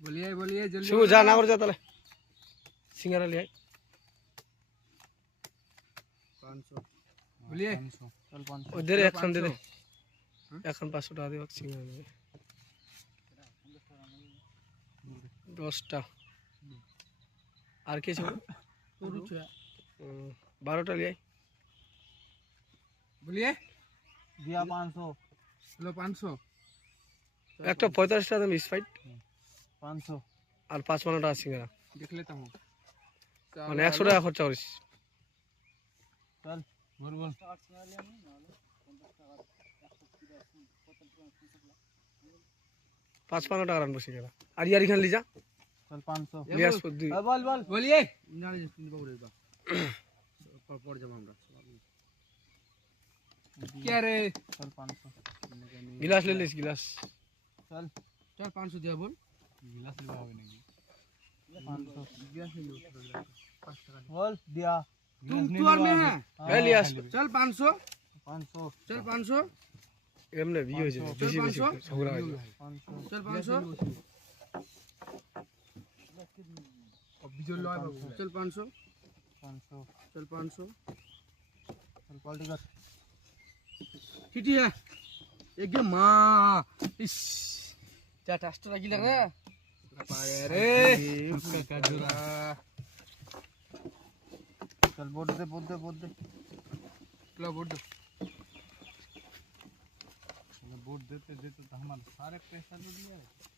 बोलिए जल्दी शुभ जा ना कर जा ताले सिंगारा ले आई 500 बोलिए चल 500 उधर एक्शन दे दे এখন 500 টাকা দিবা সিঙ্গারা নেবে 10টা আর কি ছিল 12টা ले आई बोलिए दिया 500 लो 500 একটা 45 টাকা দাম স্প্রাইট 500 আর 55 টাকা সিঙ্গারা देख लेता हूँ মানে 100 টাকা খরচা করিস चल बोल बोल 55 টাকা রাখবো সিঙ্গারা আর ইয়ার এখানে লিজা चल 500 লিয়াস পদ্দি बोल बोल बोलिए ना बोले पड़ जाओ हमरा क्या रे चल 500 गिलास ले लिस गिलास चल चल 500 दिया बोल गिलास ले হবে নাকি 500 गिलास ले लो बोल दिया तुम तुअर में है ले लियास चल 500 500 चल 500 এমনে বিয়ে হয়েছে বেশি বেশি ঝগড়া হয়েছে 500 चल 500 अब बिजल लो बाबू चल 500 500 चल 500 चल क्वालिटी का किती है एक गे मां इस क्या टेस्ट লাগিলা রে पाए रे का जुरा चल बोर्ड दे लो बोर्ड बोर्ड देते देते तो हमारे सारे पैसा ले लिया है